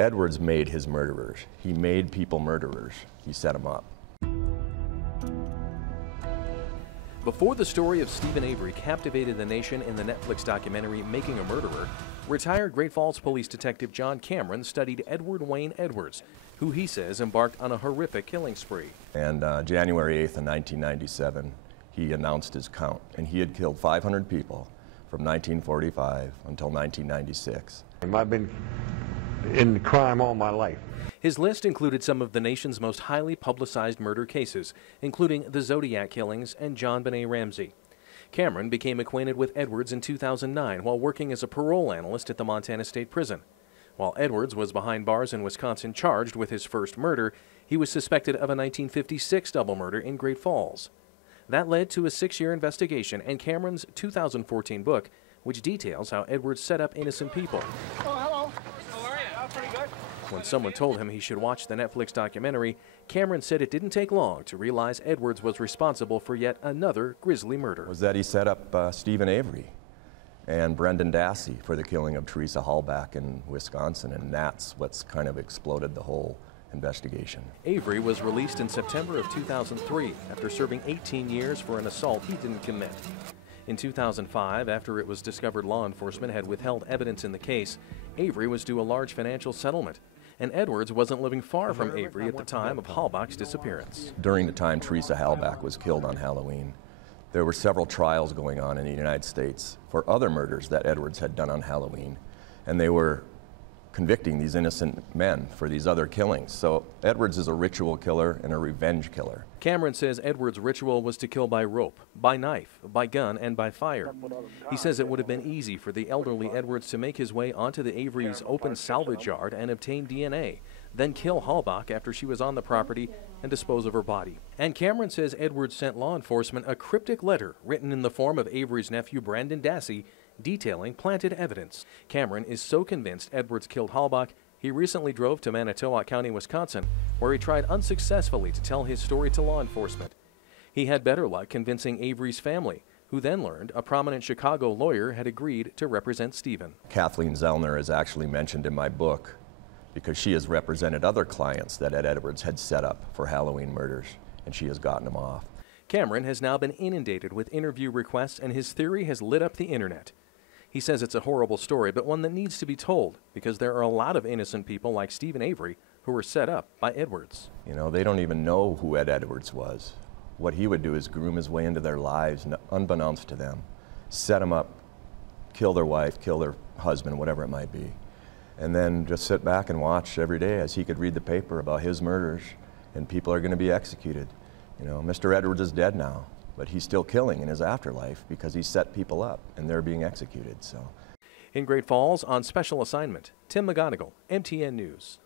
Edwards made his murderers. He made people murderers. He set them up. Before the story of Steven Avery captivated the nation in the Netflix documentary Making a Murderer, retired Great Falls Police Detective John Cameron studied Edward Wayne Edwards, who he says embarked on a horrific killing spree. And January 8th of 1997, he announced his count, and he had killed 500 people from 1945 until 1996. I've been in crime all my life. His list included some of the nation's most highly publicized murder cases, including the Zodiac killings and JonBenet Ramsey. Cameron became acquainted with Edwards in 2009 while working as a parole analyst at the Montana State Prison. While Edwards was behind bars in Wisconsin charged with his first murder, he was suspected of a 1956 double murder in Great Falls. That led to a 6-year investigation and Cameron's 2014 book, which details how Edwards set up innocent people. Oh, hello. How are you? Oh, pretty good. When someone told him he should watch the Netflix documentary, Cameron said it didn't take long to realize Edwards was responsible for yet another grisly murder. Was that he set up Steven Avery and Brendan Dassey for the killing of Teresa Halbach in Wisconsin, and that's what's kind of exploded the whole investigation. Avery was released in September of 2003 after serving 18 years for an assault he didn't commit. In 2005, after it was discovered law enforcement had withheld evidence in the case, Avery was due a large financial settlement. And Edwards wasn't living far from Avery at the time of Halbach's disappearance. During the time Teresa Halbach was killed on Halloween, there were several trials going on in the United States for other murders that Edwards had done on Halloween, and they were convicting these innocent men for these other killings. So Edwards is a ritual killer and a revenge killer. Cameron says Edwards' ritual was to kill by rope, by knife, by gun, and by fire. He says it would have been easy for the elderly Edwards to make his way onto the Avery's open salvage yard and obtain DNA, then kill Halbach after she was on the property and dispose of her body. And Cameron says Edwards sent law enforcement a cryptic letter written in the form of Avery's nephew Brendan Dassey detailing planted evidence. Cameron is so convinced Edwards killed Halbach, he recently drove to Manitowoc County, Wisconsin, where he tried unsuccessfully to tell his story to law enforcement. He had better luck convincing Avery's family, who then learned a prominent Chicago lawyer had agreed to represent Steven. Kathleen Zellner is actually mentioned in my book because she has represented other clients that Ed Edwards had set up for Halloween murders, and she has gotten them off. Cameron has now been inundated with interview requests, and his theory has lit up the internet. He says it's a horrible story, but one that needs to be told because there are a lot of innocent people like Steven Avery who were set up by Edwards. You know, they don't even know who Ed Edwards was. What he would do is groom his way into their lives, unbeknownst to them, set them up, kill their wife, kill their husband, whatever it might be, and then just sit back and watch every day as he could read the paper about his murders, and people are going to be executed. You know, Mr. Edwards is dead now, but he's still killing in his afterlife because he set people up and they're being executed. So, in Great Falls, on special assignment, Tim McGonigal, MTN News.